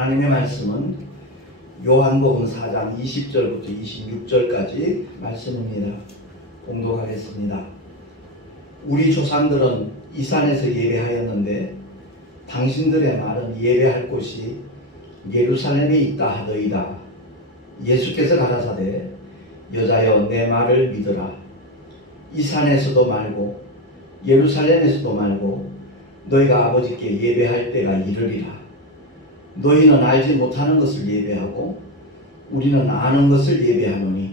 하나님의 말씀은 요한복음 4장 20절부터 26절까지 말씀입니다. 공독하겠습니다. 우리 조상들은 이 산에서 예배하였는데 당신들의 말은 예배할 곳이 예루살렘에 있다 하더이다. 예수께서 가라사대 여자여 내 말을 믿으라. 이 산에서도 말고 예루살렘에서도 말고 너희가 아버지께 예배할 때가 이르리라. 너희는 알지 못하는 것을 예배하고 우리는 아는 것을 예배하노니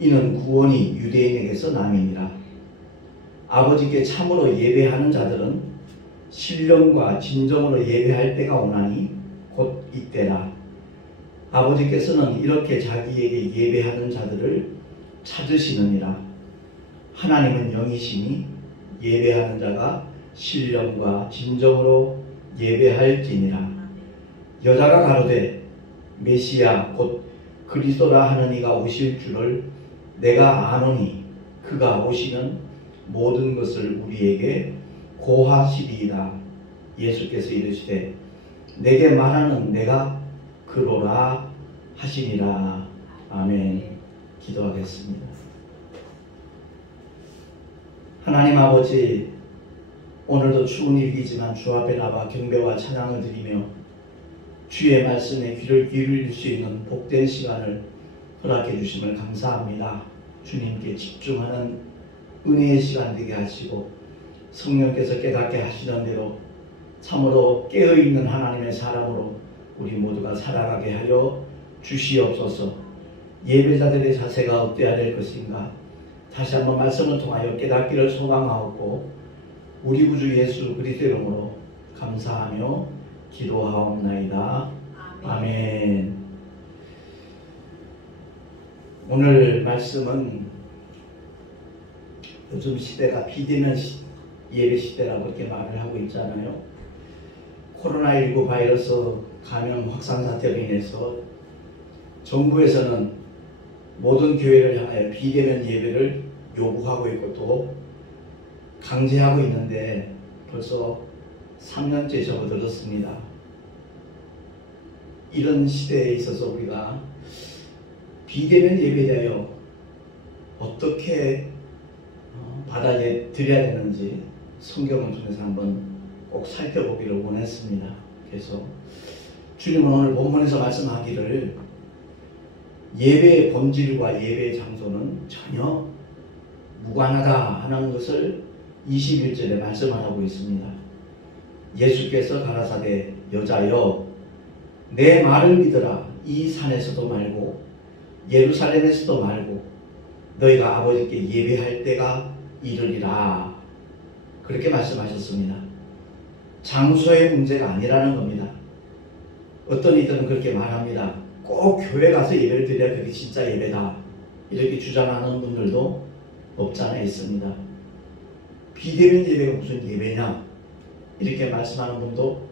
이는 구원이 유대인에게서 남이니라. 아버지께 참으로 예배하는 자들은 신령과 진정으로 예배할 때가 오나니 곧 이때라. 아버지께서는 이렇게 자기에게 예배하는 자들을 찾으시느니라. 하나님은 영이시니 예배하는 자가 신령과 진정으로 예배할지니라. 여자가 가로되 메시아 곧 그리스도라 하는 이가 오실 줄을 내가 아노니 그가 오시는 모든 것을 우리에게 고하시리이다. 예수께서 이르시되 내게 말하는 내가 그로라 하시니라. 아멘. 기도하겠습니다. 하나님 아버지, 오늘도 추운 일이지만 주 앞에 나와 경배와 찬양을 드리며 주의 말씀에 귀를 기울일 수 있는 복된 시간을 허락해 주심을 감사합니다. 주님께 집중하는 은혜의 시간 되게 하시고 성령께서 깨닫게 하시는 대로 참으로 깨어있는 하나님의 사람으로 우리 모두가 살아가게 하여 주시옵소서. 예배자들의 자세가 어때야 될 것인가 다시 한번 말씀을 통하여 깨닫기를 소망하옵고 우리 구주 예수 그리스도 이름으로 감사하며 기도하옵나이다. 아멘. 오늘 말씀은 요즘 시대가 비대면 예배 시대라고 그렇게 말을 하고 있잖아요. 코로나19 바이러스 감염 확산 사태로 인해서 정부에서는 모든 교회를 향하여 비대면 예배를 요구하고 있고 또 강제하고 있는데 벌써 3년째 접어들었습니다. 이런 시대에 있어서 우리가 비대면 예배에 대하여 어떻게 받아들여야 되는지 성경을 통해서 한번 꼭 살펴보기를 원했습니다. 그래서 주님은 오늘 본문에서 말씀하기를 예배의 본질과 예배의 장소는 전혀 무관하다 하는 것을 21절에 말씀을 하고 있습니다. 예수께서 가라사대 여자여 내 말을 믿으라. 이 산에서도 말고 예루살렘에서도 말고 너희가 아버지께 예배할 때가 이르리라. 그렇게 말씀하셨습니다. 장소의 문제가 아니라는 겁니다. 어떤 이들은 그렇게 말합니다. 꼭 교회 가서 예배를 드려야 그게 진짜 예배다. 이렇게 주장하는 분들도 없지 않아 있습니다. 비대면 예배가 무슨 예배냐 이렇게 말씀하는 분도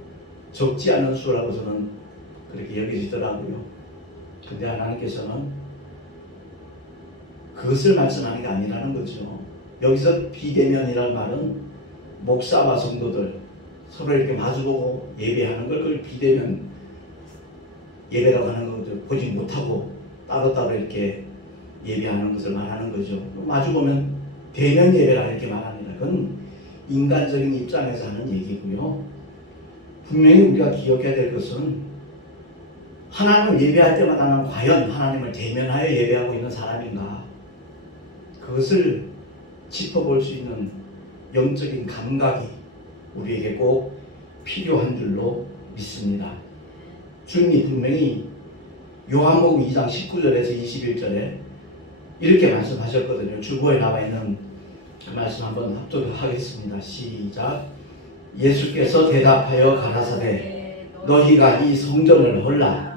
적지 않은 수라고 저는 그렇게 여겨지더라고요. 근데 하나님께서는 그것을 말씀하는 게 아니라는 거죠. 여기서 비대면이라는 말은 목사와 성도들 서로 이렇게 마주보고 예배하는 걸 그걸 비대면 예배라고 하는 거죠. 보지 못하고 따로따로 이렇게 예배하는 것을 말하는 거죠. 마주보면 대면 예배라 이렇게 말합니다. 그건 인간적인 입장에서 하는 얘기고요. 분명히 우리가 기억해야 될 것은 하나님을 예배할 때마다 나는 과연 하나님을 대면하여 예배하고 있는 사람인가 그것을 짚어볼 수 있는 영적인 감각이 우리에게 꼭 필요한 줄로 믿습니다. 주님이 분명히 요한복음 2장 19절에서 21절에 이렇게 말씀하셨거든요. 주보에 나와 있는 그 말씀 한번 합독하겠습니다. 시작. 예수께서 대답하여 가라사대 너희가 이 성전을 헐라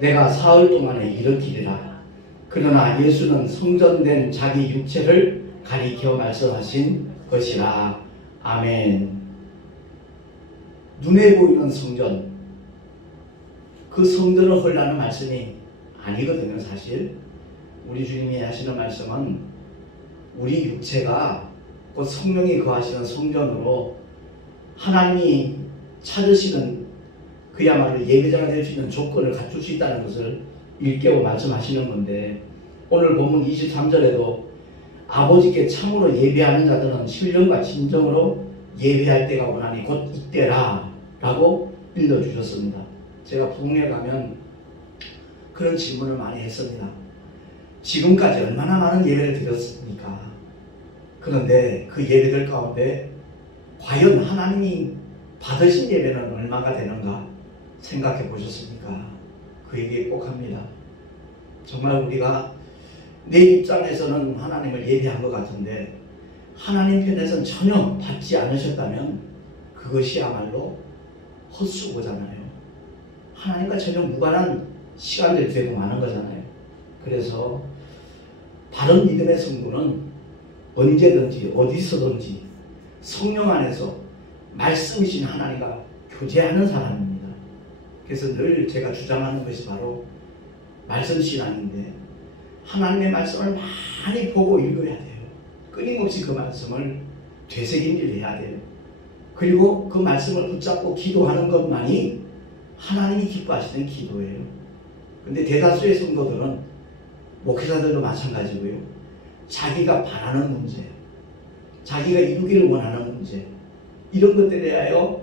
내가 사흘 동안에 일으키리라. 그러나 예수는 성전된 자기 육체를 가리켜 말씀하신 것이라. 아멘. 눈에 보이는 성전 그 성전을 헐라는 말씀이 아니거든요. 사실 우리 주님이 하시는 말씀은 우리 육체가 곧 성령이 거하시는 성전으로 하나님이 찾으시는 그야말로 예배자가 될 수 있는 조건을 갖출 수 있다는 것을 일깨워 말씀하시는 건데, 오늘 본문 23절에도 아버지께 참으로 예배하는 자들은 신령과 진정으로 예배할 때가 오나니 곧 이때라 라고 읽어주셨습니다. 제가 부흥회 가면 그런 질문을 많이 했습니다. 지금까지 얼마나 많은 예배를 드렸습니까? 그런데 그 예배들 가운데 과연 하나님이 받으신 예배는 얼마가 되는가 생각해 보셨습니까? 그 얘기 꼭 합니다. 정말 우리가 내 입장에서는 하나님을 예배한 것 같은데 하나님 편에서는 전혀 받지 않으셨다면 그것이야말로 헛수고잖아요. 하나님과 전혀 무관한 시간들이 되고 마는 거잖아요. 그래서 바른 믿음의 성도는 언제든지 어디서든지 성령 안에서 말씀이신 하나님과 교제하는 사람입니다. 그래서 늘 제가 주장하는 것이 바로 말씀신앙인데, 하나님의 말씀을 많이 보고 읽어야 돼요. 끊임없이 그 말씀을 되새김질해야 돼요. 그리고 그 말씀을 붙잡고 기도하는 것만이 하나님이 기뻐하시는 기도예요. 근데 대다수의 성도들은, 목회자들도 마찬가지고요, 자기가 바라는 문제, 자기가 이루기를 원하는 문제, 이런 것들에 대하여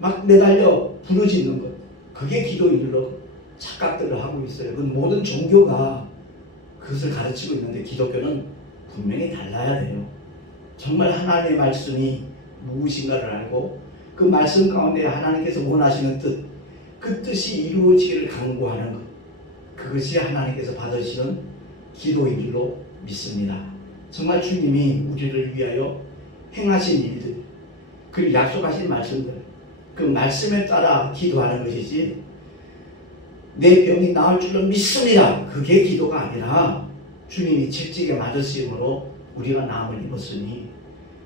막 매달려 부르짖는 것, 그게 기도일로 착각들을 하고 있어요. 그 모든 종교가 그것을 가르치고 있는데 기독교는 분명히 달라야 돼요. 정말 하나님의 말씀이 무엇인가를 알고 그 말씀 가운데 하나님께서 원하시는 뜻, 그 뜻이 이루어지기를 간구하는 것, 그것이 하나님께서 받으시는 기도인 줄로 믿습니다. 정말 주님이 우리를 위하여 행하신 일들, 그 약속하신 말씀들, 그 말씀에 따라 기도하는 것이지 내 병이 나을 줄로 믿습니다, 그게 기도가 아니라 주님이 채찍에 맞으심으로 우리가 나음을 입었으니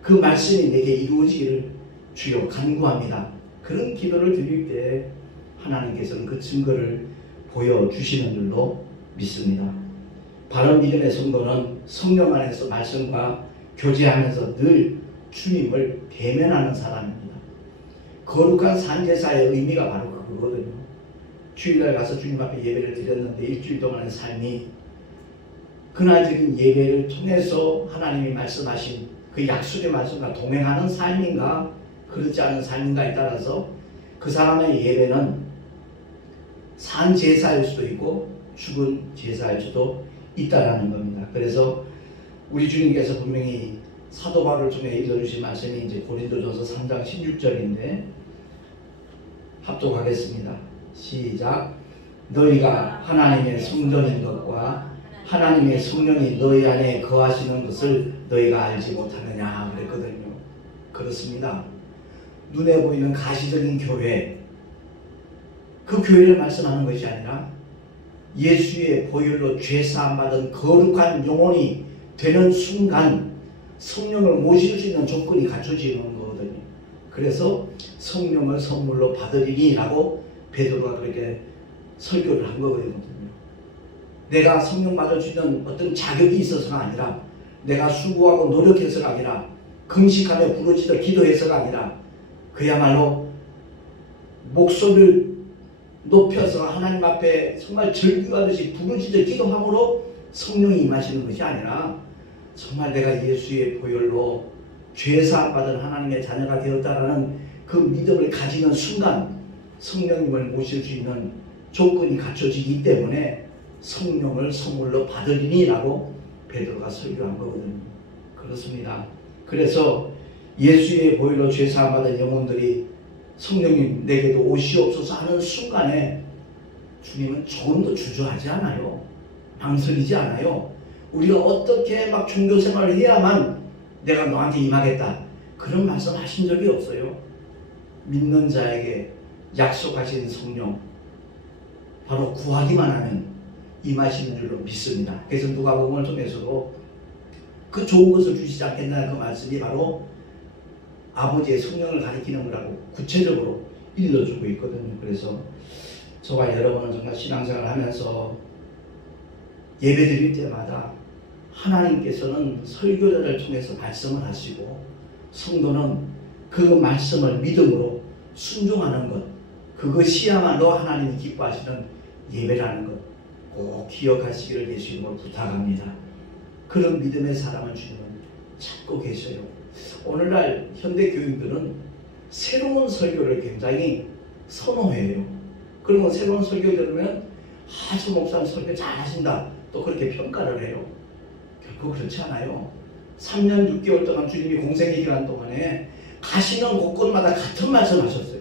그 말씀이 내게 이루어지기를 주여 간구합니다, 그런 기도를 드릴 때 하나님께서는 그 증거를 보여주시는 줄로 믿습니다. 바른 믿음의 성도는 성령 안에서 말씀과 교제하면서 늘 주님을 대면하는 사람입니다. 거룩한 산제사의 의미가 바로 그거거든요. 주일날 가서 주님 앞에 예배를 드렸는데 일주일 동안의 삶이 그날 드린 예배를 통해서 하나님이 말씀하신 그 약속의 말씀과 동행하는 삶인가 그렇지 않은 삶인가에 따라서 그 사람의 예배는 산 제사일 수도 있고 죽은 제사일 수도 있다라는 겁니다. 그래서 우리 주님께서 분명히 사도 바울을 통해 읽어주신 말씀이 이제 고린도전서 3장 16절인데 합독하겠습니다. 시작. 너희가 하나님의 성전인 것과 하나님의 성령이 너희 안에 거하시는 것을 너희가 알지 못하느냐 그랬거든요. 그렇습니다. 눈에 보이는 가시적인 교회, 그 교회를 말씀하는 것이 아니라 예수의 보혈로 죄사함 받은 거룩한 영혼이 되는 순간 성령을 모실 수 있는 조건이 갖춰지는 거거든요. 그래서 성령을 선물로 받으리니 라고 베드로가 그렇게 설교를 한 거거든요. 내가 성령 받을 수 있는 어떤 자격이 있어서가 아니라, 내가 수고하고 노력해서가 아니라, 금식하며 부르짖어 기도해서가 아니라, 그야말로 목소리를 높여서 하나님 앞에 정말 절규하듯이 부르짖어 기도함으로 성령이 임하시는 것이 아니라, 정말 내가 예수의 보혈로 죄사함 받은 하나님의 자녀가 되었다라는 그 믿음을 가지는 순간 성령님을 모실 수 있는 조건이 갖춰지기 때문에 성령을 선물로 받으리니 라고 베드로가 설교한 거거든요. 그렇습니다. 그래서 예수의 보혈로 죄사함 받은 영혼들이 성령님 내게도 오시옵소서 하는 순간에 주님은 조금도 주저하지 않아요. 망설이지 않아요. 우리가 어떻게 막 종교 생활을 해야만 내가 너한테 임하겠다, 그런 말씀 하신 적이 없어요. 믿는 자에게 약속하신 성령, 바로 구하기만 하면 임하시는 줄로 믿습니다. 그래서 누가복음을 통해서도 그 좋은 것을 주시지 않겠나, 그 말씀이 바로 아버지의 성령을 가리키는 거라고 구체적으로 일러주고 있거든요. 그래서 저와 여러분은 정말 신앙생활을 하면서 예배드릴 때마다 하나님께서는 설교자를 통해서 말씀을 하시고 성도는 그 말씀을 믿음으로 순종하는 것, 그것이야말로 하나님이 기뻐하시는 예배라는 것 꼭 기억하시기를 예수 이름으로 부탁합니다. 그런 믿음의 사람을 주님은 찾고 계셔요. 오늘날 현대 교육들은 새로운 설교를 굉장히 선호해요. 그러면 새로운 설교 들으면 저 목사님 설교 잘하신다 또 그렇게 평가를 해요. 결코 그렇지 않아요. 3년 6개월 동안 주님이 공생의 기간 동안에 가시는 곳곳마다 같은 말씀 하셨어요.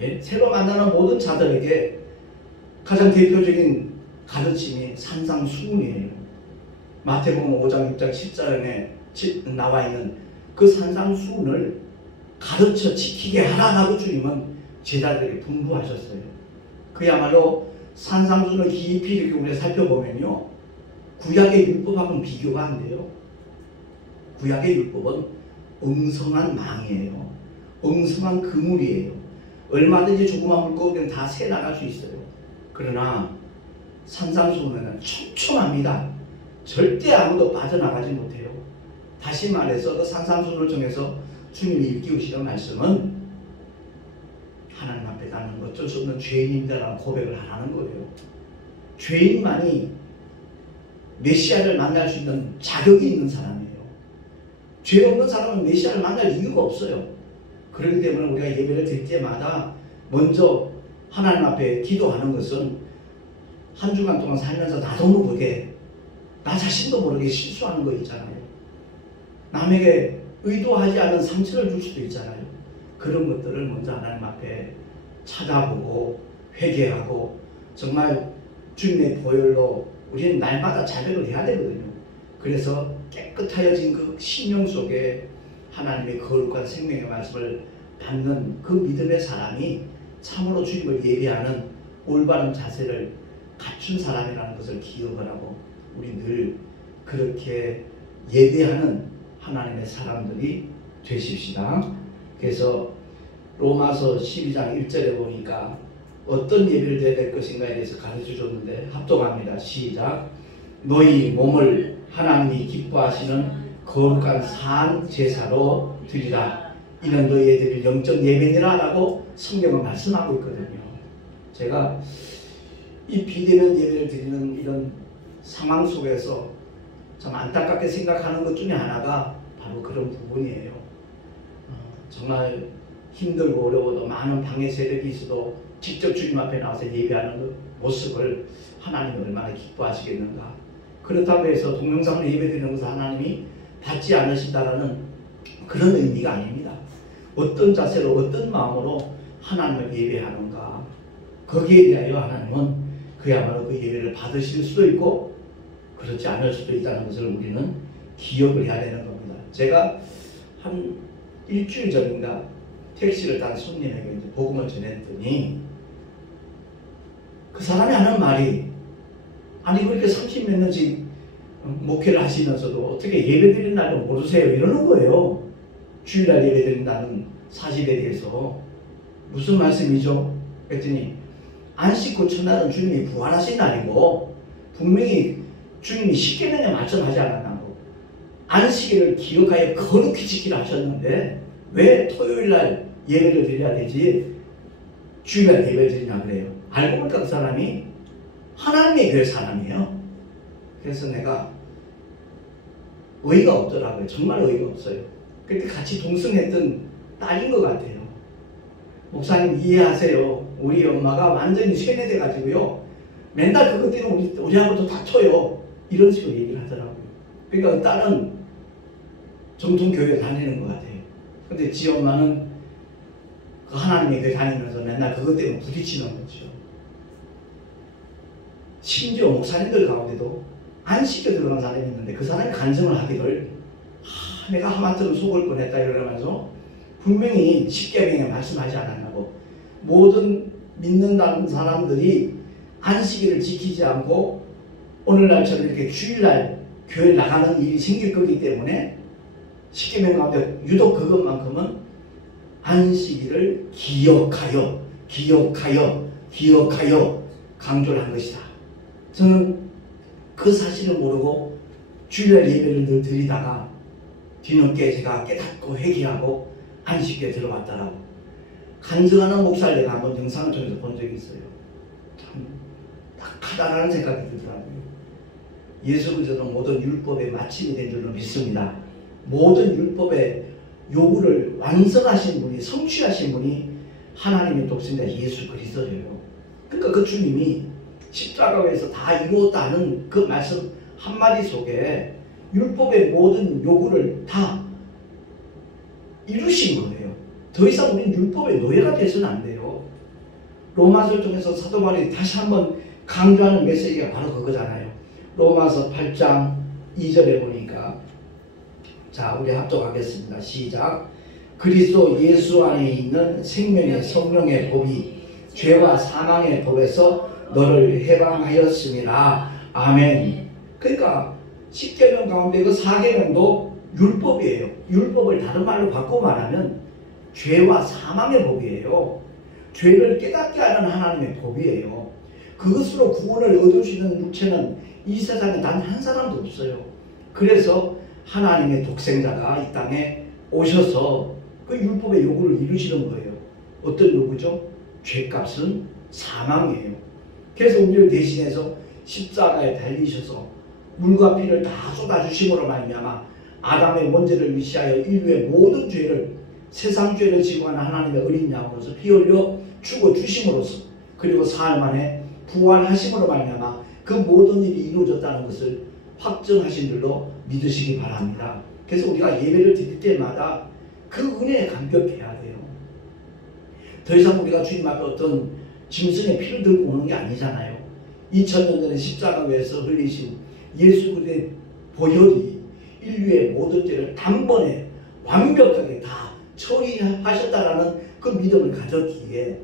예? 새로 만나는 모든 자들에게 가장 대표적인 가르침이 산상수훈이에요. 마태복음 5장, 6장, 10장에 나와 있는 그 산상수훈을 가르쳐 지키게 하라고 주님은 제자들에게 분부하셨어요. 그야말로 산상수훈을 깊이 이렇게 우리가 살펴보면요, 구약의 율법하고는 비교가 안 돼요. 구약의 율법은 엉성한 망이에요. 엉성한 그물이에요. 얼마든지 조그만 물고기는 다 새 나갈 수 있어요. 그러나 산상수훈은 촘촘합니다. 절대 아무도 빠져나가지 못해요. 다시 말해서 그 산상수훈을 통해서 주님이 일깨우시는 말씀은 하나님 앞에 나는 어쩔 수 없는 죄인이다라는 고백을 하라는 거예요. 죄인만이 메시아를 만날 수 있는 자격이 있는 사람이에요. 죄 없는 사람은 메시아를 만날 이유가 없어요. 그렇기 때문에 우리가 예배를 드릴 때마다 먼저 하나님 앞에 기도하는 것은 한 주간 동안 살면서 나도 모르게 나 자신도 모르게 실수하는 거 있잖아요. 남에게 의도하지 않은 상처를 줄 수도 있잖아요. 그런 것들을 먼저 하나님 앞에 찾아보고 회개하고 정말 주님의 보혈로 우리는 날마다 자백을 해야 되거든요. 그래서 깨끗하여진 그 심령 속에 하나님의 거룩한 생명의 말씀을 받는 그 믿음의 사람이 참으로 주님을 예배하는 올바른 자세를 갖춘 사람이라는 것을 기억을 하고 우리 늘 그렇게 예배하는 하나님의 사람들이 되십시다. 그래서 로마서 12장 1절에 보니까 어떤 예배를 드려야 될 것인가에 대해서 가르쳐 줬는데 합동합니다. 시작. 너희 몸을 하나님이 기뻐하시는 거룩한 산 제사로 드리라. 이는 너희의 드릴 영적 예배니라 라고 성경은 말씀하고 있거든요. 제가 이 비대면 예배를 드리는 이런 상황 속에서 참 안타깝게 생각하는 것 중에 하나가 바로 그런 부분이에요. 정말 힘들고 어려워도 많은 방해 세력이 있어도 직접 주님 앞에 나와서 예배하는 그 모습을 하나님이 얼마나 기뻐하시겠는가. 그렇다고 해서 동영상으로 예배드리는 것을 하나님이 받지 않으신다라는 그런 의미가 아닙니다. 어떤 자세로 어떤 마음으로 하나님을 예배하는가, 거기에 대하여 하나님은 그야말로 그 예배를 받으실 수도 있고 그렇지 않을 수도 있다는 것을 우리는 기억을 해야 되는 겁니다. 제가 한 일주일 전인가 택시를 탄 손님에게 이제 복음을 전했더니 그 사람이 하는 말이 아니 그렇게 30몇 년씩 목회를 하시면서도 어떻게 예배 드리는 날도 모르세요? 이러는 거예요. 주일날 예배 드린다는 사실에 대해서 무슨 말씀이죠? 그랬더니 안식 후 첫날은 주님이 부활하신 날이고 분명히 주님이 십계명에 말씀하지 않았나고 안식일을 기억하여 거룩히 지키라 하셨는데 왜 토요일날 예배를 드려야 되지 주일날 예배를 드리냐 그래요. 알고 보니까 그 사람이 하나님의 교회 사람이에요. 그래서 내가 어이가 없더라고요. 정말 어이가 없어요. 그때 같이 동승했던 딸인 것 같아요. 목사님 이해하세요. 우리 엄마가 완전히 세뇌돼 가지고요. 맨날 그것 때문에 우리하고도 다퉈요. 이런 식으로 얘기를 하더라고요. 그러니까 그 딸은 정통교회 다니는 것 같아요. 근데 지 엄마는 그 하나님의 교회 다니면서 맨날 그것 때문에 부딪히는 거죠. 심지어 목사님들 가운데도 안식에 들어간 사람이 있는데 그 사람이 간증을 하기를 내가 하마터면 속을 뻔했다 이러면서 분명히 십계명에 말씀하지 않았나고 모든 믿는다는 사람들이 안식일을 지키지 않고 오늘날처럼 이렇게 주일날 교회 나가는 일이 생길 거기 때문에 십계명 가운데 유독 그것만큼은 안식일을 기억하여 강조를 한 것이다. 저는 그 사실을 모르고 주일날 예배를 늘 드리다가 뒤늦게 제가 깨닫고 회개하고 안식일에 들어왔다라고 간증하는 목사를 내가 한번 영상을 통해서 본 적이 있어요. 참 딱하다라는 생각이 들더라고요. 예수 그리스도는 모든 율법의 마침이 된 줄로 믿습니다. 모든 율법의 요구를 완성하신 분이, 성취하신 분이 하나님의 독생자 예수 그리스도예요. 그러니까 그 주님이 십자가에서 다 이루었다는 그 말씀 한마디 속에 율법의 모든 요구를 다 이루신 거예요. 더 이상 우리는 율법의 노예가 돼서는 안 돼요. 로마서를 통해서 사도 바울이 다시 한번 강조하는 메시지가 바로 그거잖아요. 로마서 8장 2절에 보니까, 자, 우리 합독하겠습니다. 시작. 그리스도 예수 안에 있는 생명의 성령의 법이 죄와 사망의 법에서 너를 해방하였습니다. 아멘. 그러니까 10계명 가운데 그 4계명도 율법이에요. 율법을 다른 말로 바꿔 말하면 죄와 사망의 법이에요. 죄를 깨닫게 하는 하나님의 법이에요. 그것으로 구원을 얻을 수 있는 육체는 이 세상에 단 한 사람도 없어요. 그래서 하나님의 독생자가 이 땅에 오셔서 그 율법의 요구를 이루시는 거예요. 어떤 요구죠? 죄값은 사망이에요. 그래서 우리를 대신해서 십자가에 달리셔서 물과 피를 다 쏟아주심으로 말미암아 아담의 원죄를 위시하여 인류의 모든 죄를, 세상 죄를 지고 하는 하나님의 어린 양으로서 피 흘려 죽어 주심으로써, 그리고 사흘 만에 부활하심으로 말미암아 그 모든 일이 이루어졌다는 것을 확정하신 줄로 믿으시기 바랍니다. 그래서 우리가 예배를 드릴 때마다 그 은혜에 감격해야 돼요. 더 이상 우리가 주님 앞에 어떤 짐승의 피를 들고 오는 게 아니잖아요. 2000년 전에 십자가 위에서 흘리신 예수 그리스도의 보혈이 인류의 모든 죄를 단번에 완벽하게 다 처리하셨다라는 그 믿음을 가졌기에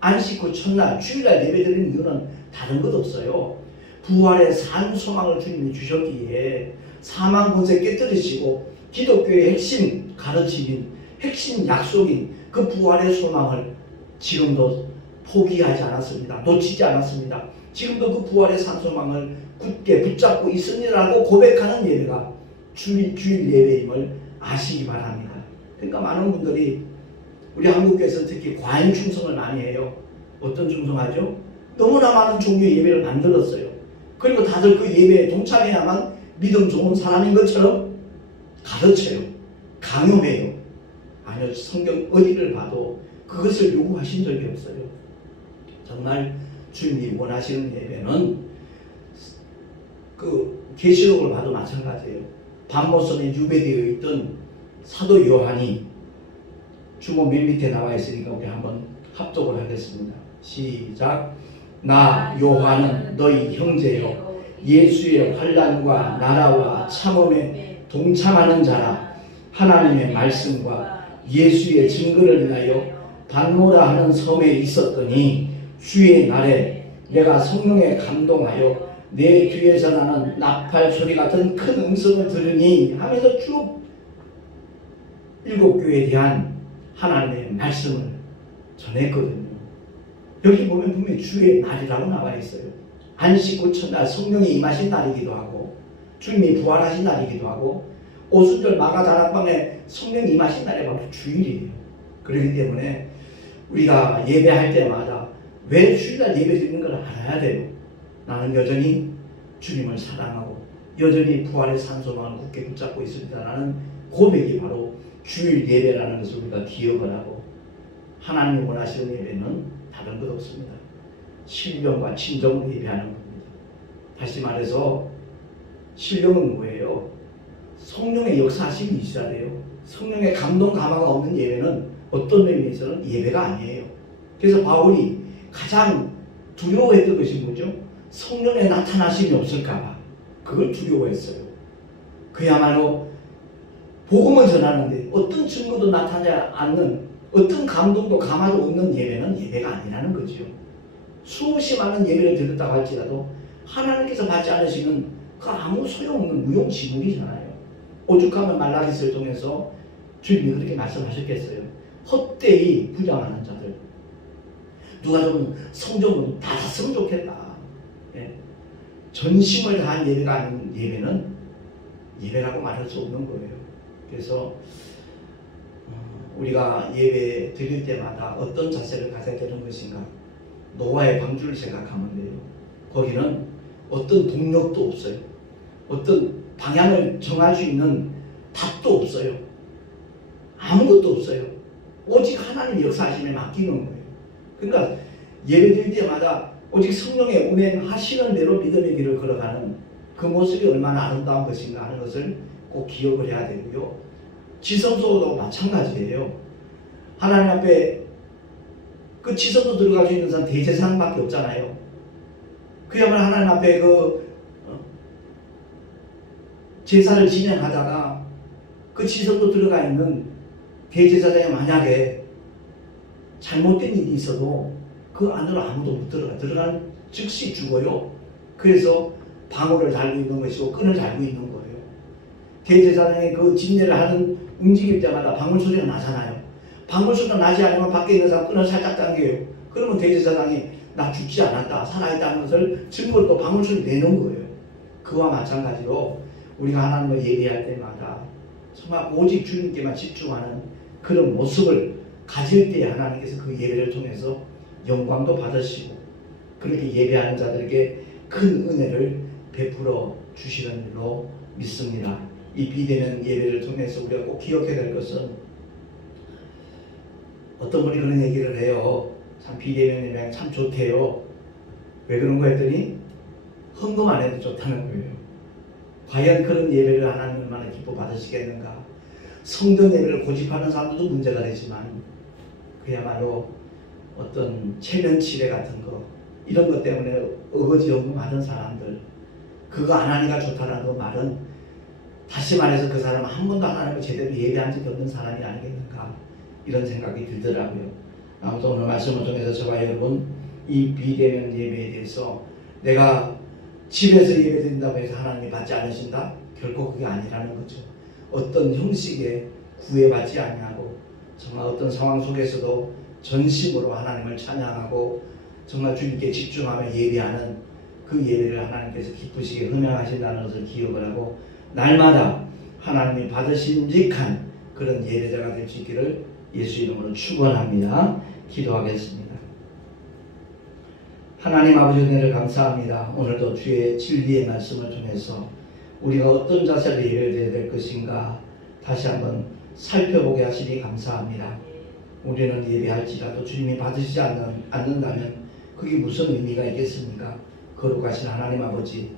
안식 후 첫날 주일날 예배드리는 이유는 다른 것 없어요. 부활의 산 소망을 주님이 주셨기에 사망 권세 깨뜨리시고 기독교의 핵심 가르침인, 핵심 약속인 그 부활의 소망을 지금도 포기하지 않았습니다. 놓치지 않았습니다. 지금도 그 부활의 산 소망을 굳게 붙잡고 있으니라고 고백하는 예배가 주일 예배임을 아시기 바랍니다. 그러니까 많은 분들이 우리 한국교회에서 특히 과잉 충성을 많이 해요. 어떤 충성하죠? 너무나 많은 종류의 예배를 만들었어요. 그리고 다들 그 예배에 동참해야만 믿음 좋은 사람인 것처럼 가르쳐요. 강요해요. 아니요, 성경 어디를 봐도 그것을 요구하신 적이 없어요. 정말 주님이 원하시는 예배는 그 계시록을 봐도 마찬가지예요. 밤모섬에 유배되어 있던 사도 요한이 주보 맨 밑에 나와 있으니까 우리 한번 합독을 하겠습니다. 시작. 나 요한은 너희 형제요 예수의 환난과 나라와 참음에 동참하는 자라. 하나님의 말씀과 예수의 증거를 인하여 반모라 하는 섬에 있었더니 주의 날에 내가 성령에 감동하여 내 귀에서 나는 나팔 소리 같은 큰 음성을 들으니 하면서 쭉 7교회에 대한 하나님의 말씀을 전했거든요. 여기 보면 분명히 주의 날이라고 나와 있어요. 안식 후 첫날 성령이 임하신 날이기도 하고 주님이 부활하신 날이기도 하고 오순절 마가다락방에 성령이 임하신 날이 바로 주일이에요. 그렇기 때문에 우리가 예배할 때마다 왜 주일날 예배 드리는 걸 알아야 돼요. 나는 여전히 주님을 사랑하고 여전히 부활의 산소망을 굳게 붙잡고 있습니다라는 고백이 바로 주일 예배라는 것을 우리가 기억을 하고, 하나님이 원하시는 예배는 다른 것 없습니다. 신령과 진정으로 예배하는 겁니다. 다시 말해서 신령은 뭐예요? 성령의 역사하심이 있어야 돼요. 성령의 감동 감화가 없는 예배는 어떤 의미에서는 예배가 아니에요. 그래서 바울이 가장 두려워했던 것이 뭐죠? 성령의 나타나심이 없을까봐 그걸 두려워했어요. 그야말로 복음을 전하는데 어떤 증거도 나타나지 않는, 어떤 감동도 감화도 없는 예배는 예배가 아니라는 거죠. 수없이 많은 예배를 드렸다고 할지라도 하나님께서 받지 않으시는 그 아무 소용없는 무용지물이잖아요. 오죽하면 말라기스를 통해서 주님이 그렇게 말씀하셨겠어요. 헛되이 부장하는 자들, 누가 좀 성경 좀 받았으면 좋겠다. 예. 전심을 다한 예배가 아닌 예배는 예배라고 말할 수 없는 거예요. 그래서 우리가 예배 드릴 때마다 어떤 자세를 가져야 되는 것인가? 노아의 방주를 생각하면 돼요. 거기는 어떤 동력도 없어요. 어떤 방향을 정할 수 있는 답도 없어요. 아무것도 없어요. 오직 하나님 역사하심에 맡기는 거예요. 그러니까 예배 드릴 때마다 오직 성령의 운행하시는 대로 믿음의 길을 걸어가는 그 모습이 얼마나 아름다운 것인가 하는 것을 꼭 기억을 해야 되고요. 지성소도 마찬가지예요. 하나님 앞에 그 지성소 들어갈 수 있는 사람 대제사장밖에 없잖아요. 그야말로 하나님 앞에 제사를 진행하다가 그 지성소 들어가 있는 대제사장이 만약에 잘못된 일이 있어도 그 안으로 아무도 못 들어가면 즉시 죽어요. 그래서 방울을 달고 있는 것이고 끈을 달고 있는 거예요. 대제사장이 그 진례를 하는 움직일 때마다 방울 소리가 나잖아요. 방울 소리가 나지 않으면 밖에 있는 사람 끈을 살짝 당겨요. 그러면 대제사장이 나 죽지 않았다, 살아있다는 것을 증거로 또 방울 소리 내는 거예요. 그와 마찬가지로 우리가 하나님을 예배할 때마다 정말 오직 주님께만 집중하는 그런 모습을 가질 때 하나님께서 그 예배를 통해서 영광도 받으시고 그렇게 예배하는 자들에게 큰 은혜를 베풀어 주시는 일로 믿습니다. 이 비대면 예배를 통해서 우리가 꼭 기억해야 될 것은 어떤 분이 그런 얘기를 해요. 참 비대면 예배가 참 좋대요. 왜 그런 거 했더니 헌금 안 해도 좋다는 거예요. 과연 그런 예배를 하나님 얼마나 기뻐 받으시겠는가. 성전 예배를 고집하는 사람들도 문제가 되지만 그야말로 어떤 체면치레 같은 거 이런 것 때문에 어거지 헌금하는 사람들 그거 안 하니까 좋다는 그 말은 다시 말해서 그 사람은 한 번도 하나님을 제대로 예배한 적이 없는 사람이 아니겠는가 이런 생각이 들더라고요. 아무튼 오늘 말씀을 통해서 저와 여러분 이 비대면 예배에 대해서 내가 집에서 예배 드린다고 해서 하나님이 받지 않으신다? 결코 그게 아니라는 거죠. 어떤 형식에 구애받지 아니하고 정말 어떤 상황 속에서도 전심으로 하나님을 찬양하고 정말 주님께 집중하며 예배하는 그 예배를 하나님께서 기쁘시게 흠양하신다는 것을 기억을 하고 날마다 하나님이 받으심직한 그런 예배자가 될 수 있기를 예수 이름으로 축원합니다. 기도하겠습니다. 하나님 아버지 은혜를 감사합니다. 오늘도 주의 진리의 말씀을 통해서 우리가 어떤 자세로 예배를 드려야 될 것인가 다시 한번 살펴보게 하시니 감사합니다. 우리는 예배할지라도 주님이 받으시지 않는다면 그게 무슨 의미가 있겠습니까? 거룩하신 하나님 아버지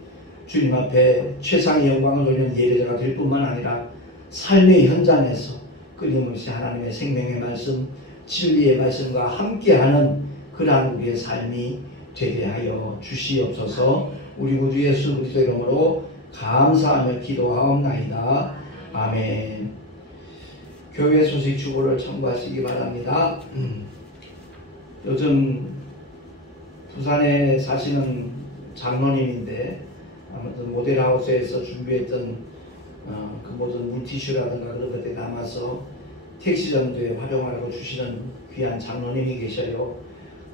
주님 앞에 최상의 영광을 돌리는 예배자가 될 뿐만 아니라 삶의 현장에서 끊임없이 하나님의 생명의 말씀 진리의 말씀과 함께하는 그러한 우리의 삶이 되게 하여 주시옵소서. 우리 구주 예수 그리스도 이름으로 감사하며 기도하옵나이다. 아멘. 교회 소식 주보를 참고하시기 바랍니다. 요즘 부산에 사시는 장로님인데 아무튼 모델하우스에서 준비했던 그 모든 물티슈라든가 그런 것들이 남아서 택시 전도에 활용하라고 주시는 귀한 장로님이 계셔요.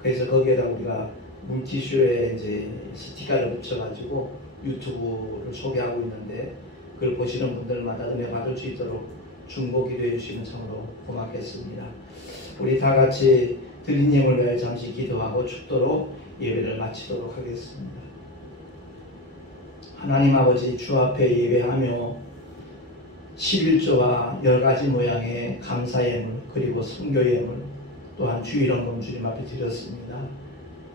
그래서 거기에다 우리가 물티슈에 이제 스티커를 붙여가지고 유튜브를 소개하고 있는데 그걸 보시는 분들마다 은혜 받을 수 있도록 중보 기도해 주시면 참으로 고맙겠습니다. 우리 다 같이 드린 예물을 위하여 잠시 기도하고 축도로 예배를 마치도록 하겠습니다. 하나님 아버지 주 앞에 예배하며 11조와 여러가지 모양의 감사 예물 그리고 선교 예물 또한 주일헌금 주님 앞에 드렸습니다.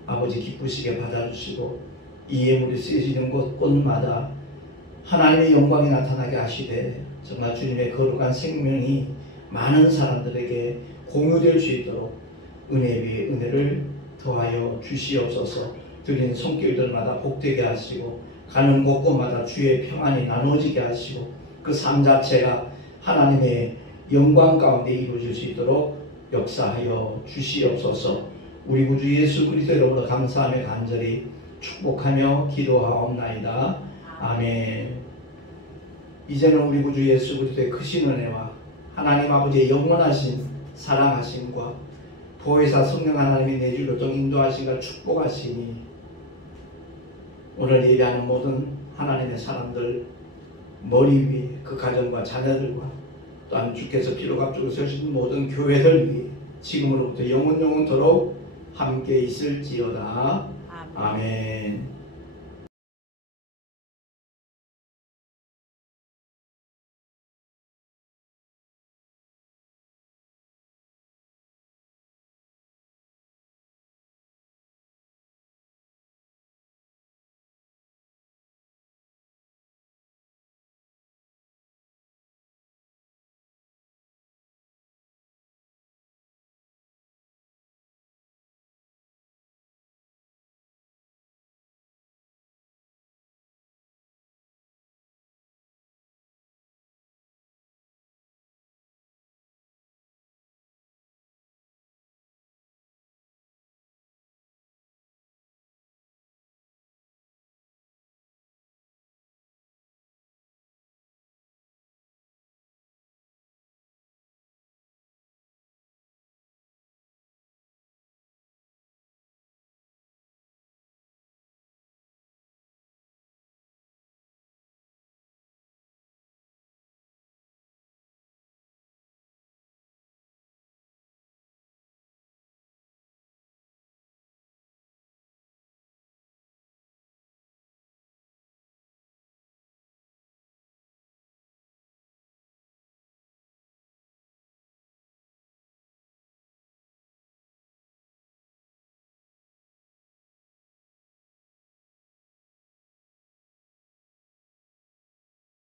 아버지 기쁘시게 받아주시고 이 예물이 쓰여지는 곳마다 하나님의 영광이 나타나게 하시되 정말 주님의 거룩한 생명이 많은 사람들에게 공유될 수 있도록 은혜 위에 은혜를 더하여 주시옵소서. 드린 손길들마다 복되게 하시고 가는 곳곳마다 주의 평안이 나누어지게 하시고 그 삶 자체가 하나님의 영광 가운데 이루어질 수 있도록 역사하여 주시옵소서. 우리 구주 예수 그리스도 이름으로 감사하며 간절히 축복하며 기도하옵나이다. 아멘. 이제는 우리 구주 예수 그리스도의 크신 은혜와 하나님 아버지의 영원하신 사랑하심과 보혜사 성령 하나님의 내주 교통 인도하심과 축복하시니 오늘 예배하는 모든 하나님의 사람들 머리 위에 그 가정과 자녀들과 또한 주께서 피로 값주고 세우신 모든 교회들 위해 지금으로부터 영원토록 함께 있을지어다. 아멘.